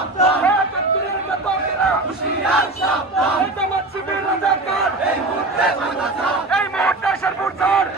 সাবধান, ৭১-এর ঘাতকেরা হুঁশিয়ার সাবধান, জামাত শিবির রাজাকার এই মুহূর্তে বাংলাদেশ, এই মুহূর্তে শেরপুর ছাড়,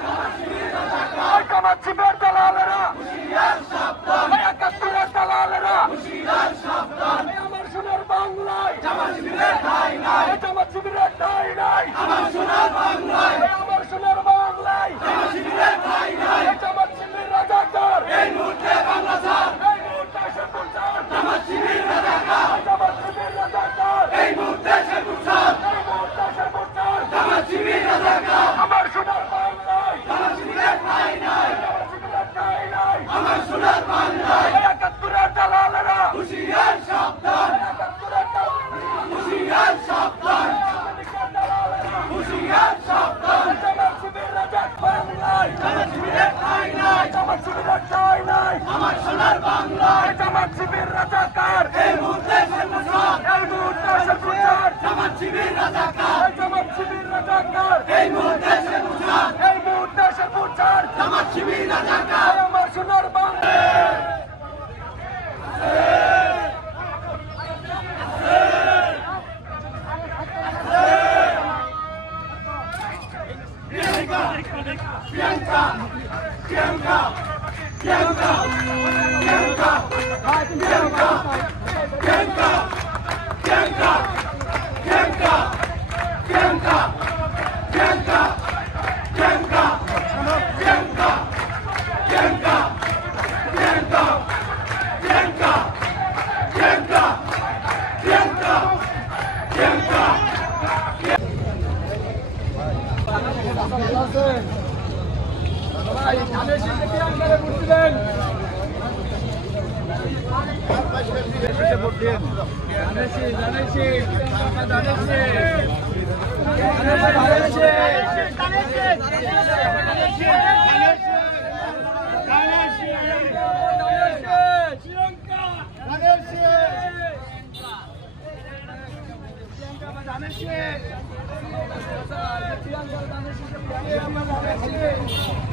জামাত শিবির দালালেরা হুঁশিয়ার সাবধান, ৭১-এর দালালেরা হুঁশিয়ার সাবধান, আমার সোনার বাংলায় জামাত শিবিরের ঠাঁই নাই, জামাত শিবিরের ঠাঁই নাই, আমার সোনার বাংলায়, আমার সোনার বাংলায় জামাত শিবিরের ঠাঁই নাই, জামাত শিবির রাজাকার এই মুহূর্তে বাংলাদেশ, এই মুহূর্তে শেরপুর ছাড়, জামাত শিবির রাজাকার, জামাত শিবির রাজাকার এই মুহূর্তে শেরপুর ছাড়, এই মুহূর্তে শেরপুর ছাড়, জামাত শিবির রাজাকার, আমার সোনার বাংলায় জামাত শিবিরের ঠাঁই নাই, জামাত শিবিরের ঠাঁই নাই, আমার সোনার বাংলায়, ৭১-এর দালালেরা হুঁশিয়ার সাবধান, ৭১-এর দালালেরা হুঁশিয়ার সাবধান, হুঁশিয়ার সাবধান, জামাত শিবির রাজাকার বাংলায় জামাত শিবিরের ঠাঁই নাই, জামাত শিবিরের ঠাঁই নাই, আমার সোনার বাংলায় জামাত শিবির রাজাকার এই মুহূর্তে শেরপুর ছাড়, এই মুহূর্তে শেরপুর ছাড়, জামাত শিবির রাজাকার, জামাত শিবির রাজাকার এই মুহূর্তে শেরপুর ছাড়, এই মুহূর্তে শেরপুর ছাড়, জামাত শিবির রাজাকার, আমার সোনার Bangla. Bianca, Bianca, Bianca, Bianca, Bianca, Bianca, Bianca, Bianca, Bianca, Bianca, Bianca, Bianca, Bianca, Bianca, Bianca, Bianca, Bianca, Bianca. Bianca,